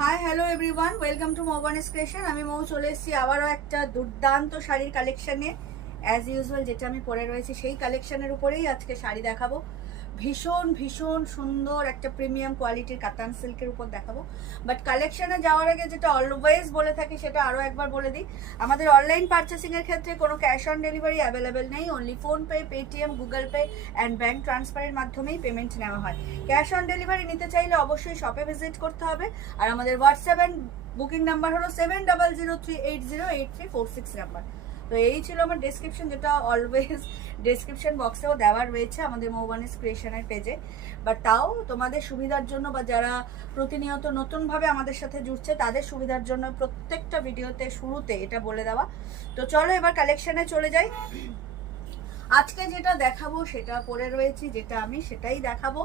High hello everyone, welcome to Moubani's creation. আমি মৌ চলে এসেছি আবারও একটা দুর্দান্ত শাড়ির কালেকশন নিয়ে। অ্যাজ ইউজুয়াল যেটা আমি পরে রয়েছি সেই কালেকশনের উপরেই আজকে শাড়ি দেখাবো। ভীষণ ভীষণ সুন্দর একটা প্রিমিয়াম কোয়ালিটির কাতান সিল্কের উপর দেখাবো। বাট কালেকশনে যাওয়ার আগে যেটা অলওয়েজ বলে থাকি সেটা আরও একবার বলে দিই, আমাদের অনলাইন পারচেসিংয়ের ক্ষেত্রে কোনো ক্যাশ অন ডেলিভারি অ্যাভেলেবেল নেই। Only PhonePe, Paytm, Google Pay and bank ট্রান্সফারের মাধ্যমেই পেমেন্ট নেওয়া হয়। ক্যাশ অন ডেলিভারি নিতে চাইলে অবশ্যই শপে ভিজিট করতে হবে। আর আমাদের হোয়াটসঅ্যাপ অ্যান্ড বুকিং নাম্বার হলো 7003808346 নাম্বার। তো এই ছিল আমার ডেসক্রিপশন, যেটা অলওয়েজ ডেসক্রিপশন বক্সেও দেওয়া রয়েছে আমাদের মৌবানিস ক্রিয়েশনের পেজে। বাট তাও তোমাদের সুবিধার জন্য বা যারা প্রতিনিয়ত নতুনভাবে আমাদের সাথে জুড়ছে তাদের সুবিধার জন্য প্রত্যেকটা ভিডিওতে শুরুতে এটা বলে দেওয়া। তো চলো এবার কালেকশনে চলে যাই। আজকে যেটা দেখাবো সেটা পরে রয়েছি, যেটা আমি সেটাই দেখাবো।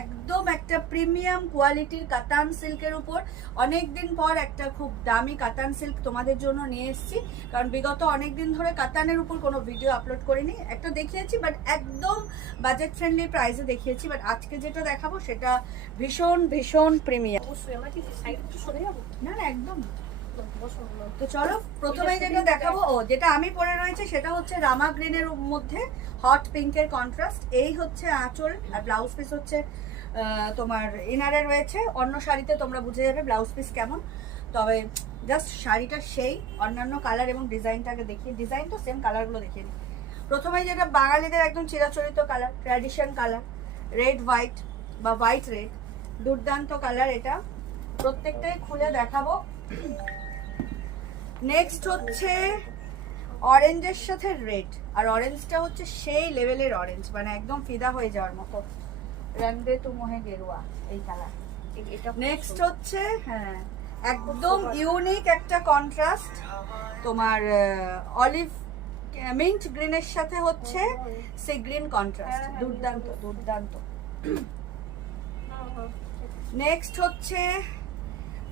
একদম একটা প্রিমিয়াম কোয়ালিটির কাতান সিল্কের উপর অনেক দিন পর একটা খুব দামি কাতান সিল্ক তোমাদের জন্য নিয়ে এসেছি। কারণ বিগত অনেক দিন ধরে কাতানের উপর কোনো ভিডিও আপলোড করিনি। একটা দেখিয়েছি বাট একদম বাজেট ফ্রেন্ডলি প্রাইসে দেখিয়েছি। বাট আজকে যেটা দেখাবো সেটা ভীষণ ভীষণ প্রিমিয়াম। না না একদম। তো চলো প্রথমেই যেটা দেখাবো, যেটা আমি পরে রয়েছে সেটা হচ্ছে রামা গ্রিনের মধ্যে হট পিঙ্কের কন্ট্রাস্ট। এই হচ্ছে আঁচল, আর ব্লাউজ পিস হচ্ছে তোমার ইনারে রয়েছে। অন্য শাড়িতে তোমরা বুঝে যাবে ব্লাউজ পিস কেমন, তবে জাস্ট শাড়িটা সেই অন্যান্য কালার এবং ডিজাইনটাকে দেখিয়ে, ডিজাইন তো সেম, কালারগুলো দেখিয়ে দিই। প্রথমেই যেটা বাঙালিদের একদম চিরাচরিত colour, tradition colour, red white বা হোয়াইট রেড, দুর্দান্ত কালার। এটা প্রত্যেকটাই খুলে দেখাবো। নেক্সট হচ্ছে অরেঞ্জের সাথে রেড, আর অরেঞ্জটা হচ্ছে সেই লেভেলের অরেঞ্জ, মানে একদম ফিদা হয়ে যাওয়ার মতো। রংদে তু মোহে গেরুয়া এই কালার। নেক্সট হচ্ছে হ্যাঁ একদম ইউনিক একটা কন্ট্রাস্ট, তোমার অলিভ মিন্ট গ্রিনের সাথে হচ্ছে সি গ্রিন কন্ট্রাস্ট। দুর্দান্ত দুর্দান্ত। নেক্সট হচ্ছে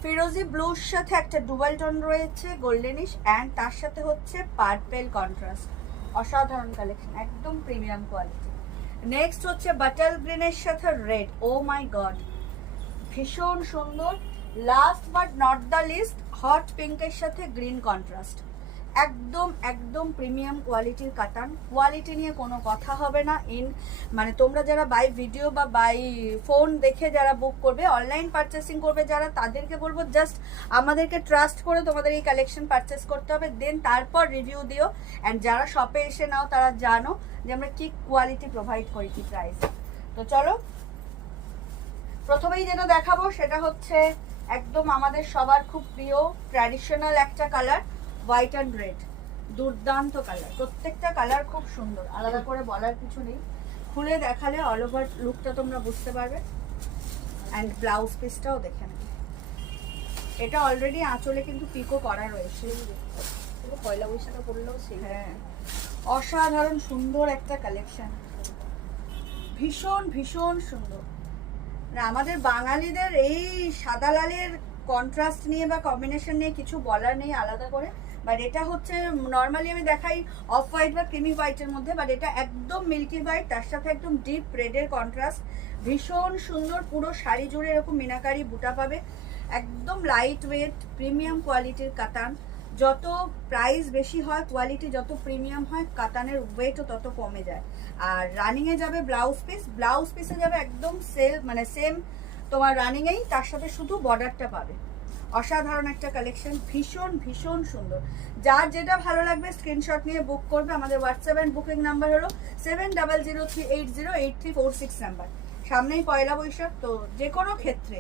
ফিরোজি ব্লুর সাথে একটা ডুবাল টোন রয়েছে গোল্ডেনিশ, অ্যান্ড তার সাথে হচ্ছে পার্পেল কন্ট্রাস্ট। অসাধারণ কালেকশন, একদম প্রিমিয়াম কোয়ালিটি। নেক্সট হচ্ছে বাটার গ্রিনের সাথে রেড। ও মাই গড, ভীষণ সুন্দর। Last but not the least, hot পিঙ্কের সাথে গ্রিন কন্ট্রাস্ট। একদম একদম প্রিমিয়াম কোয়ালিটির কাতান। কোয়ালিটি নিয়ে কোনো কথা হবে না। মানে তোমরা যারা বাই ভিডিও বা বাই ফোন দেখে যারা বুক করবে, অনলাইন পারচেসিং করবে যারা, তাদেরকে বলবো জাস্ট আমাদেরকে ট্রাস্ট করে তোমাদের এই কালেকশন পারচেস করতে হবে, দেন তারপর রিভিউ দিও। অ্যান্ড যারা শপে এসে নাও তারা জানো যে আমরা কি কোয়ালিটি প্রোভাইড করি, কি প্রাইস। তো চলো প্রথমেই যেটা দেখাবো সেটা হচ্ছে একদম আমাদের সবার খুব প্রিয় ট্র্যাডিশনাল একটা কালার, হোয়াইট অ্যান্ড রেড। দুর্দান্ত কালার, প্রত্যেকটা কালার খুব সুন্দর, আলাদা করে বলার কিছু নেই। খুলে দেখালে অল ওভার লুকটা তোমরা বুঝতে পারবে। অ্যান্ড ব্লাউজ পিসটাও দেখে নেবে। এটা অলরেডি আঁচলে কিন্তু পিকো করা রয়েছে, পয়লা বৈশাখে পড়লেও সেই। হ্যাঁ অসাধারণ সুন্দর একটা কালেকশন, ভীষণ ভীষণ সুন্দর। আমাদের বাঙালিদের এই সাদা লালের কন্ট্রাস্ট নিয়ে বা কম্বিনেশন নিয়ে কিছু বলার নেই আলাদা করে। বাট এটা হচ্ছে নর্মালি আমি দেখাই অফ হোয়াইট বা ক্রিমি হোয়াইটের মধ্যে, বাট এটা একদম মিল্কি হোয়াইট, তার সাথে একদম ডিপ রেডের কন্ট্রাস্ট। ভীষণ সুন্দর, পুরো শাড়ি জুড়ে এরকম মিনাকারি বুটা পাবে। একদম লাইট ওয়েট প্রিমিয়াম কোয়ালিটির কাতান। যত প্রাইস বেশি হয়, কোয়ালিটি যত প্রিমিয়াম হয়, কাতানের ওয়েটও তত কমে যায়। আর রানিংয়ে যাবে ব্লাউজ পিস, ব্লাউজ পিসে যাবে একদম মানে সেম তোমার রানিংয়েই, তার সাথে শুধু বর্ডারটা পাবে। অসাধারণ একটা কালেকশন, ভীষণ ভীষণ সুন্দর। যার যেটা ভালো লাগবে স্ক্রিনশট নিয়ে বুক করবে। আমাদের হোয়াটসঅ্যাপ অ্যান্ড বুকিং নাম্বার হলো 7003808346 নাম্বার। সামনেই পয়লা বৈশাখ, তো যে কোনো ক্ষেত্রে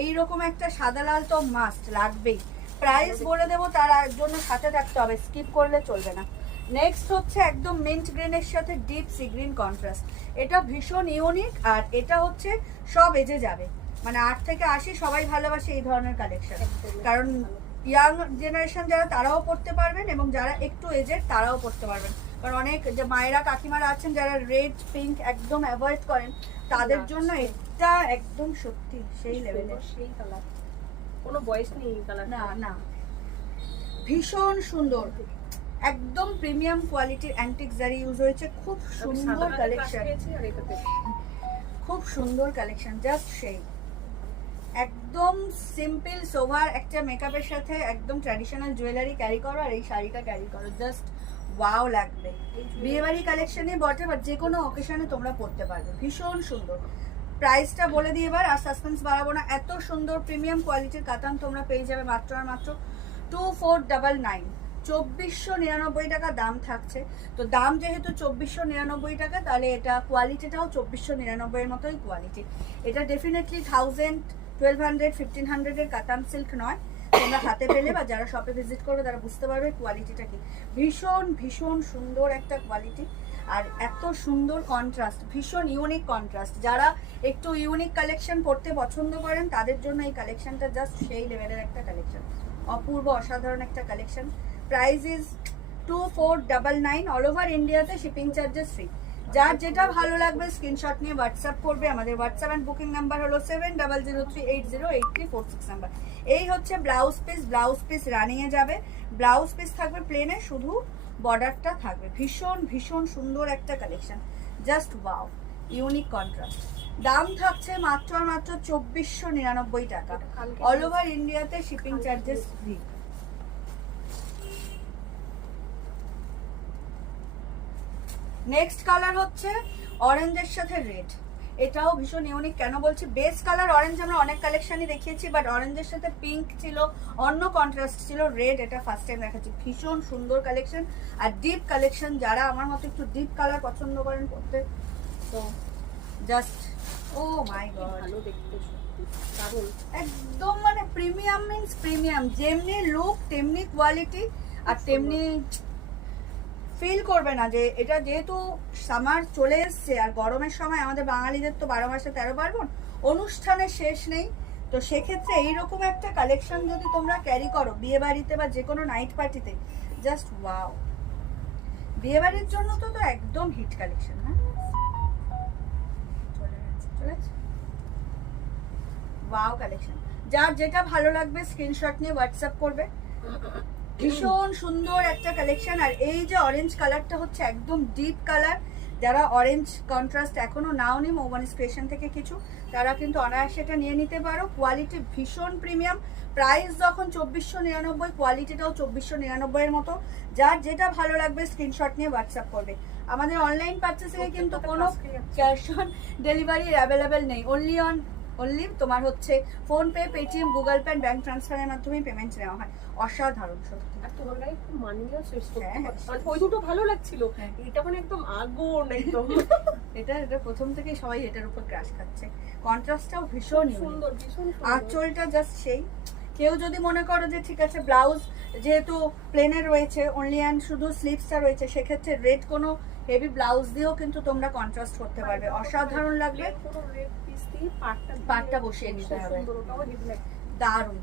এইরকম একটা সাদা লাল তো মাস্ট লাগবেই। প্রাইস বলে দেবো, তার জন্য সাথে থাকতে হবে, স্কিপ করলে চলবে না। নেক্সট হচ্ছে একদম মিন্ট গ্রিনের সাথে ডিপ সি গ্রিন কন্ট্রাস্ট। এটা ভীষণ ইউনিক, আর এটা হচ্ছে সব এজে যাবে, মানে 8 থেকে 80 সবাই ভালোবাসে এই ধরনের কালেকশন। কারণ ইয়াং জেনারেশন যারা তারাও পড়তে পারবেন, এবং যারা একটু এজেড তারাও পড়তে পারবেন। কারণ অনেক যে মায়েরা কাকিমারা আছেন যারা রেড পিঙ্ক একদম অ্যাভয়েড করেন, তাদের জন্য এটা একদম সত্যি সেই লেভেলের, সেই কালার, কোনো বয়স নেই কালার। না না, ভীষণ সুন্দর, একদম প্রিমিয়াম কোয়ালিটির অ্যান্টিক জারি ইউজ হয়েছে। খুব সুন্দর কালেকশন, খুব সুন্দর কালেকশন, জাস্ট সেই। একদম সিম্পল সোভার একটা মেকআপের সাথে একদম ট্র্যাডিশনাল জুয়েলারি ক্যারি করো আর এই শাড়িটা ক্যারি করো, জাস্ট ওয়াও লাগবে। বিয়েবাড়ি কালেকশনে বটে, বাট যে কোনো অকেশনে তোমরা পরতে পারবে, ভীষণ সুন্দর। প্রাইসটা বলে দিই এবার, আর সাসপেন্স বাড়াবো না। এত সুন্দর প্রিমিয়াম কোয়ালিটির কাতান তোমরা পেয়ে যাবে মাত্র আর মাত্র 2499, 2499 টাকা দাম থাকছে। তো দাম যেহেতু 2499 টাকা, তাহলে এটা কোয়ালিটিটাও 2499 এর মতোই কোয়ালিটি। এটা ডেফিনেটলি 1000, 1200, 1500 এর কাতান সিল্ক নয়। তোমরা হাতে পেলে বা যারা শপে ভিজিট করবে তারা বুঝতে পারবে কোয়ালিটিটা কি। ভীষণ ভীষণ সুন্দর একটা কোয়ালিটি, আর এত সুন্দর কন্ট্রাস্ট, ভীষণ ইউনিক কন্ট্রাস্ট। যারা একটু ইউনিক কালেকশন পড়তে পছন্দ করেন তাদের জন্য এই কালেকশনটা জাস্ট সেই লেভেলের একটা কালেকশন, অপূর্ব অসাধারণ একটা collection. Price is 2499, all over ইন্ডিয়াতে শিপিং চার্জেস ফ্রি। যার যেটা ভালো লাগবে স্ক্রিনশট নিয়ে হোয়াটসঅ্যাপ করবে। আমাদের হোয়াটসঅ্যাপ অ্যান্ড বুকিং নাম্বার হলো 7003808346 নাম্বার। এই হচ্ছে blouse piece, blouse piece running এ যাবে, ব্লাউজ পিস থাকবে প্লেনে, শুধু বর্ডারটা থাকবে। ভীষণ ভীষণ সুন্দর একটা collection, just wow, unique contrast. দাম থাকছে মাত্র আর মাত্র 2499 টাকা, অল ওভার ইন্ডিয়াতে shipping charges free. Next colour হচ্ছে অরেঞ্জের সাথে রেড। এটাও ভীষণ ইউনিক। কেন বলছি, বেস কালার অরেঞ্জ আমরা অনেক কালেকশনই দেখিয়েছি, বাট অরেঞ্জের সাথে পিঙ্ক ছিল, অন্য কন্ট্রাস্ট ছিল, রেড এটা ফার্স্ট টাইম দেখাচ্ছি। ভীষণ সুন্দর কালেকশন আর ডিপ কালেকশন। যারা আমার মতো একটু ডিপ কালার পছন্দ করেন পড়তে, তো জাস্ট ও মাই গড, ভালো দেখতে সত্যি দারুণ। একদম মানে প্রিমিয়াম মিন্স প্রিমিয়াম, যেমনি লুক তেমনি কোয়ালিটি, আর তেমনি ফিল করবে না যে এটা, যেহেতু সামার চলে এসছে আর গরমের সময় আমাদের বাঙালিদের তো 12 মাসে 13 পার্বণ, অনুষ্ঠানের শেষ নেই। তো সেক্ষেত্রে এইরকম একটা কালেকশন যদি তোমরা ক্যারি করো বিয়ে বাড়িতে বা যে কোনো নাইট পার্টিতে, জাস্ট ওয়াও। বিয়ে বাড়ির জন্য তো একদম হিট কালেকশন। হ্যাঁ, চলে গেছে ওয়াও কালেকশন। যার যেটা ভালো লাগবে স্ক্রিনশট নিয়ে হোয়াটসঅ্যাপ করবে। ভীষণ সুন্দর একটা কালেকশন। আর এই যে অরেঞ্জ কালারটা হচ্ছে একদম ডিপ কালার, যারা অরেঞ্জ কন্ট্রাস্ট এখনো নাওনি মৌবানিস ক্রিয়েশন থেকে কিছু, তারা কিন্তু অনায়াসে এটা নিয়ে নিতে পারো। কোয়ালিটি ভীষণ প্রিমিয়াম। প্রাইস যখন 2499, কোয়ালিটিটাও 2499 এর মতো। যার যেটা ভালো লাগবে স্ক্রিনশট নিয়ে হোয়াটসঅ্যাপ করবে। আমাদের অনলাইন পারচেসিংয়ে কিন্তু কোনো ক্যাশ অন ডেলিভারি অ্যাভেলেবেল নেই, অনলি তোমার হচ্ছে PhonePe, Paytm, Google pay, bank ট্রান্সফারের মাধ্যমে পেমেন্ট নেওয়া হয়। অসাধারণ সত্যি। আর তোমার গায়ে খুব মানিয়েও শেষ করতে হ্যাঁ, পারো। আর ওই দুটো ভালো লাগছিল, এটা মানে একদম আগুন একদম। এটা প্রথম থেকে সবাই এটার উপর ক্রাশ খাচ্ছে। কন্ট্রাস্টটাও ভীষণ সুন্দর, ভীষণ সুন্দর। আঁচলটা জাস্ট সেই। কেউ যদি মনে করো যে ঠিক আছে ব্লাউজ যেহেতু প্লেনে রয়েছে অনলি অ্যান্ড শুধু স্লিভসটা রয়েছে, সেক্ষেত্রে রেড কোনো হেভি ব্লাউজ দিয়েও কিন্তু তোমরা কন্ট্রাস্ট করতে পারবে, অসাধারণ লাগবে। পুরো রেড পিস দিয়ে পাটটা বসিয়ে নিতে হবে, সুন্দর, ওটাও হেভি লাগবে। দারুণ।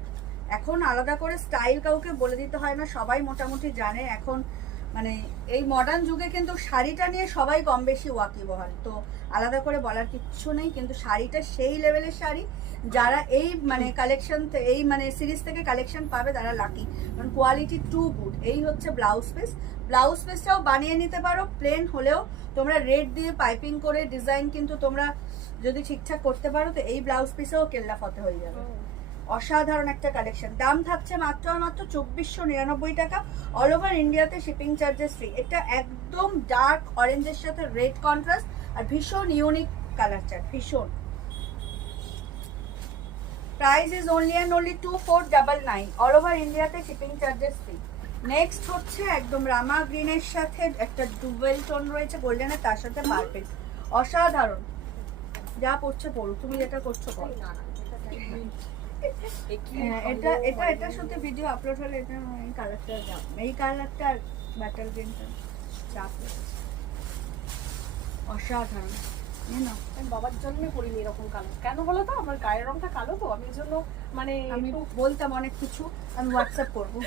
এখন আলাদা করে স্টাইল কাউকে বলে দিতে হয় না, সবাই মোটামুটি জানে এখন। মানে এই মডার্ন যুগে কিন্তু শাড়িটা নিয়ে সবাই কম বেশি ওয়াকিবহাল, তো আলাদা করে বলার কিচ্ছু নেই। কিন্তু শাড়িটা সেই লেভেলের শাড়ি, যারা এই মানে কালেকশন, এই মানে সিরিজ থেকে কালেকশন পাবে তারা লাকি, কারণ কোয়ালিটি টু গুড। এই হচ্ছে ব্লাউজ পিস। ব্লাউজ পিসটাও বানিয়ে নিতে পারো প্লেন হলেও, তোমরা রেড দিয়ে পাইপিং করে ডিজাইন কিন্তু তোমরা যদি ঠিকঠাক করতে পারো তো এই ব্লাউজ পিসেও কেল্লা ফতে হয়ে যাবে। অসাধারণ একটা কালেকশন। দাম থাকছে মাত্র আর মাত্র 2499 টাকা, অল ওভার ইন্ডিয়াতে শিপিং চার্জেস ফ্রি। এটা একদম ডার্ক অরেঞ্জের সাথে রেড কন্ট্রাস্ট আর ভীষণ ইউনিক কালার চার্ট, ভীষণ। Price is only and only 2499, all over ইন্ডিয়াতে শিপিং চার্জেস ফ্রি। নেক্সট হচ্ছে একদম রামা গ্রিনের সাথে একটা ডুবেল টোন রয়েছে গোল্ডেনের, তার সাথে পার্পেল। অসাধারণ। যা পড়ছে পড়ুক, তুমি যেটা করছো করো। এটা এটা এটা সত্যি ভিডিও আপলোড হলে এটা এই কালারটা যাবে, এই কালারটা বাটার গ্রিনটা চাপ লেগেছে। অসাধারণ। আমি বাবার জন্য করিনি এরকম কালার। কেন বলো তো, আমার গায়ের রংটা কালো, তো আমি জন্য মানে আমি বলতাম অনেক কিছু, আমি হোয়াটসঅ্যাপ করবো।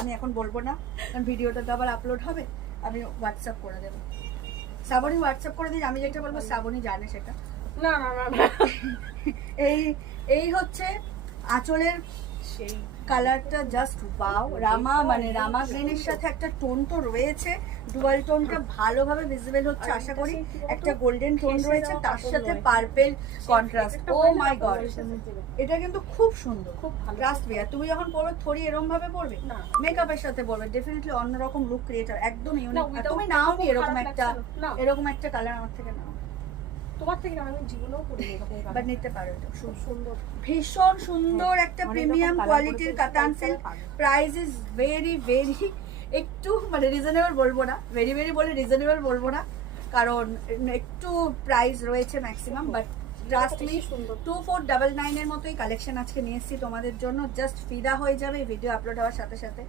আমি এখন বলবো না, কারণ ভিডিওটা তো আবার আপলোড হবে, আমি হোয়াটসঅ্যাপ করে দেবো। শ্রাবণী হোয়াটসঅ্যাপ করে দিই, আমি যেটা বলবো শ্রাবণী জানে সেটা। না না না না, এই হচ্ছে আঁচলের সেই কালারটা জাস্ট ওয়াও। রামা মানে রামা গ্রিনের সাথে একটা টোন তো রয়েছে, ডুয়াল টোনটা ভালোভাবে ভিজিবল হচ্ছে আশা করি। একটা গোল্ডেন টোন রয়েছে, তার সাথে purple contrast. O my god, এটা কিন্তু খুব সুন্দর, খুব ভালো। Trust me. আর তুমি যখন পরবে থরি এরকম ভাবে পরবে, না। মেকআপের সাথে পরবে, ডেফিনেটলি অন্যরকম লুক ক্রিয়েটার, একদম না, ইউনিক। without তুমি নাও নি makeup এরকম খারাপ একটা, লাগছে না। এরকম একটা কালার আমার থেকে নাও, তোমার থেকে না, আমি জীবনেও পরিনি এরকম বাট কালার। নিতে পারো। এটা খুব সুন্দর। ভীষণ সুন্দর একটা অনেক প্রিমিয়াম রকম colour কোয়ালিটির করেছে, কাতান style সিল্ক। পাবে। প্রাইস ইজ ভেরি ভেরি একটু মানে রিজনেবল বলবো না, ভেরি ভেরি বলে রিজনেবল বলবো না, কারণ একটু প্রাইস রয়েছে ম্যাক্সিমাম, বাট ট্রাস্ট মি বেশি সুন্দর। 2499 এর মতোই কালেকশন আজকে নিয়ে এসেছি তোমাদের জন্য। জাস্ট ফিদা হয়ে যাবে এই ভিডিও আপলোড হওয়ার সাথে সাথে।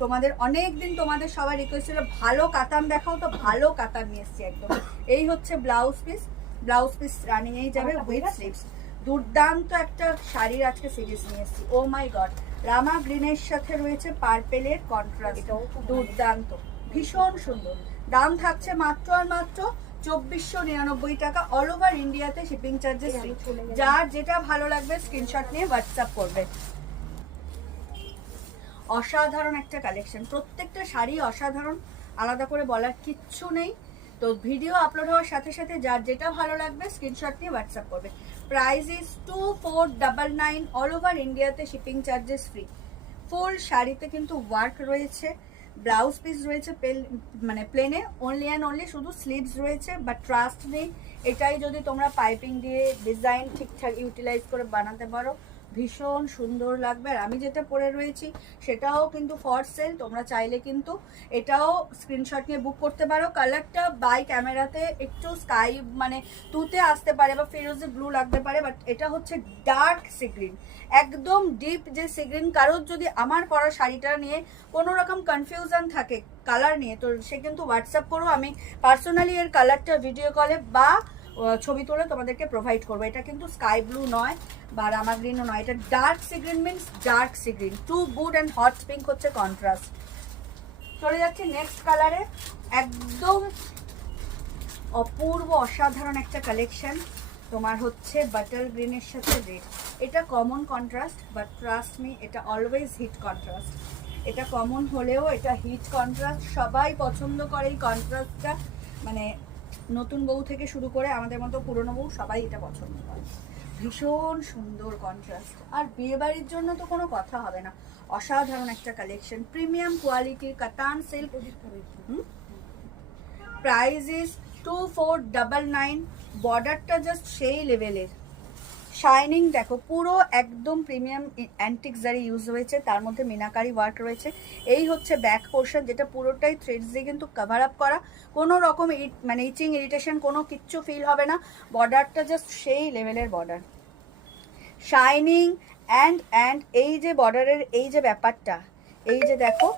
তোমাদের অনেক দিন তোমাদের সবাই রিকোয়েস্ট ছিল ভালো কাতান দেখাও, তো ভালো কাতান নিয়ে এসেছি একদম। এই হচ্ছে blouse piece, blouse piece running এই যাবে উইথ স্লিভস। দুর্দান্ত একটা শাড়ির আজকে সিরিজ নিয়ে এসেছি। ও মাই গড, রামা গ্রিনের সাথে রয়েছে পার্পেলের কন্ট্রাস্ট, এটাও খুব ভালো। দুর্দান্ত, ভীষণ সুন্দর। দাম থাকছে মাত্র আর মাত্র 2499 টাকা। অল ওভার ইন্ডিয়াতে শিপিং চার্জেস ফ্রি। যার যেটা ভালো লাগবে স্ক্রিনশট নিয়ে হোয়াটসঅ্যাপ করবে। অসাধারণ একটা কালেকশন, প্রত্যেকটা শাড়ি অসাধারণ, আলাদা করে বলার কিচ্ছু নেই। তো ভিডিও আপলোড হওয়ার সাথে সাথে যার যেটা ভালো লাগবে স্ক্রিনশট নিয়ে হোয়াটসঅ্যাপ করবে। প্রাইস ইজ 2499, অল ওভার ইন্ডিয়াতে শিপিং চার্জেস ফ্রি। ফুল শাড়িতে কিন্তু ওয়ার্ক রয়েছে, ব্লাউজ পিস রয়েছে মানে প্লেনে, অনলি অ্যান্ড অনলি শুধু স্লিভস রয়েছে, বাট ট্রাস্ট নেই, এটাই যদি তোমরা পাইপিং দিয়ে ডিজাইন ঠিকঠাক ইউটিলাইজ করে বানাতে পারো ভীষণ সুন্দর লাগবে। আর আমি যেটা পরে রয়েছি সেটাও কিন্তু ফর সেল, তোমরা চাইলে কিন্তু এটাও স্ক্রিনশট নিয়ে বুক করতে পারো। কালারটা বাই ক্যামেরাতে একটু স্কাই মানে তুতে আসতে পারে বা ফিরোজে ব্লু লাগতে পারে, বাট এটা হচ্ছে ডার্ক সি গ্রিন, একদম ডিপ যে সি গ্রিন। কারোর যদি আমার পরা শাড়িটা নিয়ে কোনো রকম কনফিউশন থাকে কালার নিয়ে, তো সে কিন্তু হোয়াটসঅ্যাপ করো, আমি পার্সোনালি এর কালারটা ভিডিও কলে বা ছবি তুলে তোমাদেরকে প্রোভাইড করবো। এটা কিন্তু স্কাই ব্লু নয় বা রামা গ্রিনও নয়, এটা dark sea green, means dark sea green. Too good and hot pink হচ্ছে কন্ট্রাস্ট। চলে যাচ্ছি নেক্সট কালারে, একদম অপূর্ব অসাধারণ একটা কালেকশন। তোমার হচ্ছে বাটার গ্রিনের সাথে রেড, এটা common contrast, but trust me এটা অলওয়েজ হিট কন্ট্রাস্ট। এটা কমন হলেও এটা হিট কন্ট্রাস্ট, সবাই পছন্দ করে এই কন্ট্রাস্টটা, মানে নতুন বউ থেকে শুরু করে আমাদের মতো পুরনো বউ সবাই এটা পছন্দ করে। ভীষণ সুন্দর কন্ট্রাস্ট, আর বিয়ে বাড়ির জন্য তো কোনো কথা হবে না। অসাধারণ একটা কালেকশন, প্রিমিয়াম কোয়ালিটির কাতান সিল্ক। Price is 2499। বর্ডারটা জাস্ট সেই লেভেলের, শাইনিং দেখো, পুরো একদম প্রিমিয়াম অ্যান্টিক জারি ইউজ হয়েছে, তার মধ্যে মিনাকারি ওয়ার্ক রয়েছে। এই হচ্ছে ব্যাক পোর্শন, যেটা পুরোটাই থ্রেডস দিয়ে কিন্তু কভার আপ করা, কোনো রকম মানে ইচিং ইরিটেশন কোনো কিচ্ছু ফিল হবে না। বর্ডারটা জাস্ট সেই লেভেলের বর্ডার, শাইনিং অ্যান্ড এই যে বর্ডারের এই যে ব্যাপারটা, এই যে দেখো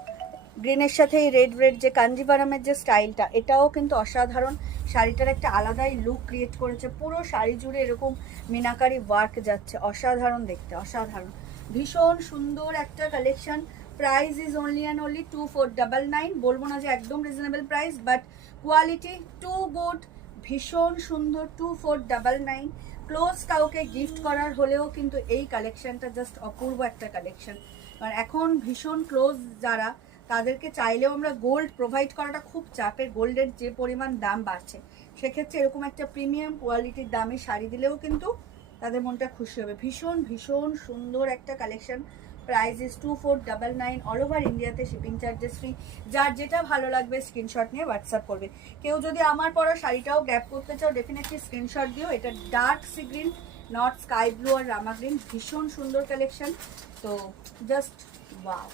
গ্রিনের সাথে এই রেড রেড যে কাঞ্জিভারামের যে স্টাইলটা, এটাও কিন্তু অসাধারণ। শাড়িটার একটা আলাদাই লুক ক্রিয়েট করেছে, পুরো শাড়ি জুড়ে এরকম মিনাকারি ওয়ার্ক যাচ্ছে, অসাধারণ দেখতে, অসাধারণ, ভীষণ সুন্দর একটা collection. Price is only and only 2499। বলবো না যে একদম reasonable price, but quality too good, ভীষণ সুন্দর। 2499। ক্লোজ কাউকে গিফট করার হলেও কিন্তু এই কালেকশনটা জাস্ট অপূর্ব একটা কালেকশন। কারণ এখন ভীষণ ক্লোজ যারা, তাদেরকে চাইলেও আমরা গোল্ড প্রোভাইড করাটা খুব চাপের, গোল্ডের যে পরিমাণ দাম বাড়ছে, সেক্ষেত্রে এরকম একটা প্রিমিয়াম কোয়ালিটির দামে শাড়ি দিলেও কিন্তু তাদের মনটা খুশি হবে। ভীষণ ভীষণ সুন্দর একটা collection. Price is 2499, all over ইন্ডিয়াতে শিপিং চার্জেস ফ্রি। যার যেটা ভালো লাগবে স্ক্রিনশট নিয়ে হোয়াটসঅ্যাপ করবে। কেউ যদি আমার পরা শাড়িটাও গ্র্যাব করতে চাও, ডেফিনেটলি স্ক্রিনশট দিও। এটা dark sea green, not sky blue আর রামা গ্রিন, ভীষণ সুন্দর কালেকশন। তো জাস্ট ওয়াও।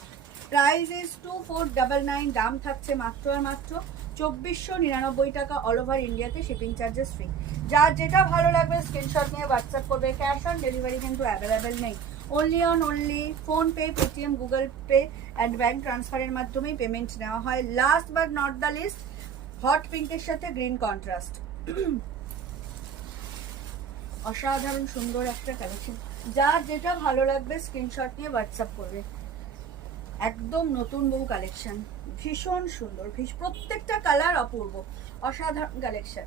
প্রাইস ইজ 2499, দাম থাকছে মাত্র আর মাত্র 2499 টাকা, অল ওভার ইন্ডিয়াতে শিপিং চার্জেস ফ্রি। যার যেটা ভালো লাগবে স্ক্রিনশট নিয়ে হোয়াটসঅ্যাপ করবে। ক্যাশ অন ডেলিভারি কিন্তু অ্যাভেলেবেল নেই, only on only PhonePe, Paytm, Google Pay and bank ট্রান্সফারের মাধ্যমেই পেমেন্ট নেওয়া হয়। Last but not the least, hot পিঙ্কের সাথে গ্রিন কন্ট্রাস্ট, অসাধারণ সুন্দর একটা কালেকশন। যার যেটা ভালো লাগবে স্ক্রিনশট নিয়ে হোয়াটসঅ্যাপ করবে। একদম নতুন বউ কালেকশন, ভীষণ সুন্দর, প্রত্যেকটা কালার অপূর্ব, অসাধারণ কালেকশন।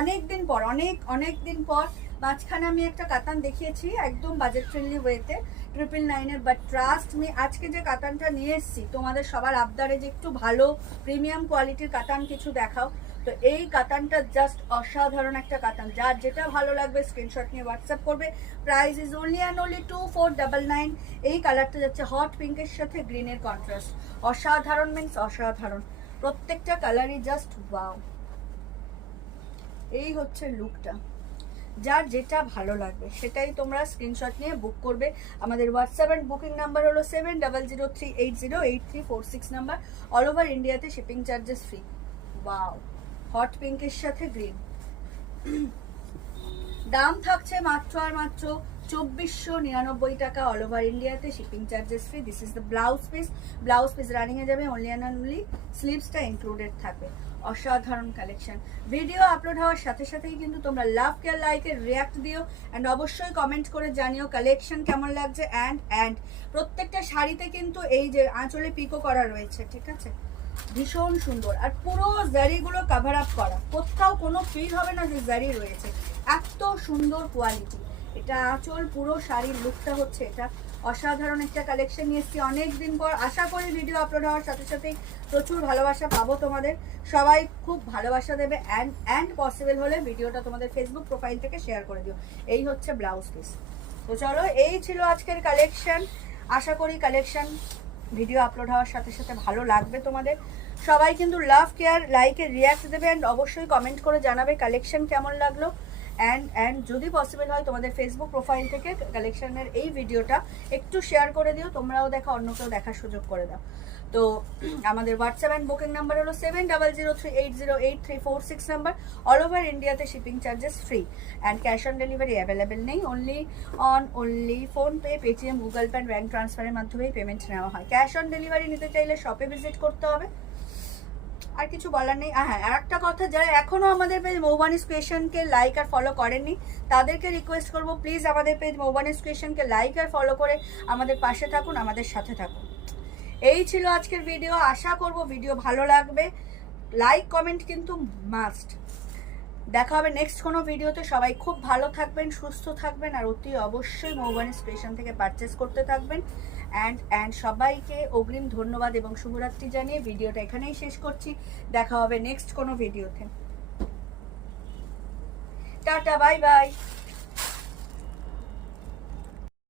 অনেক দিন পর মাঝখানে আমি একটা কাতান দেখিয়েছি একদম বাজেট ফ্রেন্ডলি ওয়েতে 999-এর, বাট ট্রাস্ট মি আজকে যে কাতানটা নিয়ে এসেছি তোমাদের সবার আবদারে যে একটু ভালো প্রিমিয়াম কোয়ালিটির কাতান কিছু দেখাও, তো এই কাতানটা জাস্ট অসাধারণ একটা কাতান। যার যেটা ভালো লাগবে স্ক্রিনশট নিয়ে হোয়াটসঅ্যাপ করবে। Price is only and only 2499। এই কালারটা যাচ্ছে হট পিঙ্কের সাথে গ্রিনের কন্ট্রাস্ট। অসাধারণ মিন্স অসাধারণ, প্রত্যেকটা কালারই জাস্ট ওয়াও। এই হচ্ছে লুকটা, যার যেটা ভালো লাগবে সেটাই তোমরা স্ক্রিনশট নিয়ে বুক করবে। আমাদের হোয়াটসঅ্যাপ অ্যান্ড বুকিং নাম্বার হলো 7003808346 নাম্বার। অল ওভার ইন্ডিয়াতে shipping charges free. Wow, hot পিঙ্কের সাথে গ্রিন। দাম থাকছে মাত্র আর মাত্র 2499 টাকা। অল ওভার ইন্ডিয়াতে shipping charges free. This is the blouse piece. Blouse piece running এ যাবে অনলি অ্যান্ড অনলি, স্লিভসটা ইনক্লুডেড থাকবে। অসাধারণ কালেকশন। ভিডিও আপলোড হওয়ার সাথে সাথেই কিন্তু তোমরা লাভ কেয়ার লাইকের রিয়াক্ট দিও অ্যান্ড অবশ্যই কমেন্ট করে জানিও কালেকশন কেমন লাগছে। অ্যান্ড প্রত্যেকটা শাড়িতে কিন্তু এই যে আঁচলে পিকো করা রয়েছে, ঠিক আছে, ভীষণ সুন্দর। আর পুরো জারিগুলো কভার আপ করা, কোথাও কোনো ফিল হবে না যে জারি রয়েছে, এত সুন্দর কোয়ালিটি। এটা আঁচল, পুরো শাড়ির লুকটা হচ্ছে এটা। অসাধারণ একটা কালেকশন নিয়ে এসেছি অনেকদিন পর। আশা করি ভিডিও আপলোড হওয়ার সাথে সাথেই প্রচুর ভালোবাসা পাবো তোমাদের। সবাই খুব ভালোবাসা দেবে অ্যান্ড পসিবল হলে ভিডিওটা তোমাদের ফেসবুক প্রোফাইল থেকে শেয়ার করে দিও। এই হচ্ছে ব্লাউজ পিস। তো চলো, এই ছিল আজকের কালেকশন। আশা করি কালেকশন ভিডিও আপলোড হওয়ার সাথে সাথে ভালো লাগবে তোমাদের। সবাই কিন্তু লাভ কেয়ার লাইকে রিয়াক্ট দেবে অ্যান্ড অবশ্যই কমেন্ট করে জানাবে কালেকশন কেমন লাগলো। অ্যান্ড যদি পসিবল হয় তোমাদের ফেসবুক প্রোফাইল থেকে কালেকশনের এই ভিডিওটা একটু শেয়ার করে দিও, তোমরাও দেখা, অন্যকেও দেখার সুযোগ করে দাও। তো আমাদের হোয়াটসঅ্যাপ অ্যান্ড বুকিং নাম্বার হলো 7003808346 নাম্বার। অল ওভার ইন্ডিয়াতে shipping charges free and cash on delivery available নেই। Only PhonePe, Paytm, Google Pay, bank ট্রান্সফারের মাধ্যমেই পেমেন্ট নেওয়া হয়। ক্যাশ অন ডেলিভারি নিতে চাইলে শপে ভিজিট করতে হবে। আর কিছু বলার নেই। হ্যাঁ, আর একটা কথা, যারা এখনো আমাদের পেজ মৌবানিস ক্রিয়েশনকে লাইক আর ফলো করেননি তাদেরকে রিকোয়েস্ট করবো, প্লিজ আমাদের পেজ মৌবানিস ক্রিয়েশনকে লাইক আর ফলো করে আমাদের পাশে থাকুন, আমাদের সাথে থাকুন। এই ছিল আজকের ভিডিও। আশা করব ভিডিও ভালো লাগবে। লাইক কমেন্ট কিন্তু মাস্ট। দেখা হবে নেক্সট কোনো ভিডিওতে। সবাই খুব ভালো থাকবেন, সুস্থ থাকবেন আর অতি অবশ্যই মৌবানিস ক্রিয়েশন থেকে পারচেস করতে থাকবেন। অ্যান্ড সবাইকে অগ্রিম ধন্যবাদ এবং শুভরাত্রি জানিয়ে ভিডিওটা এখানেই শেষ করছি। দেখা হবে নেক্সট কোনো ভিডিওতে। Tata, bye bye.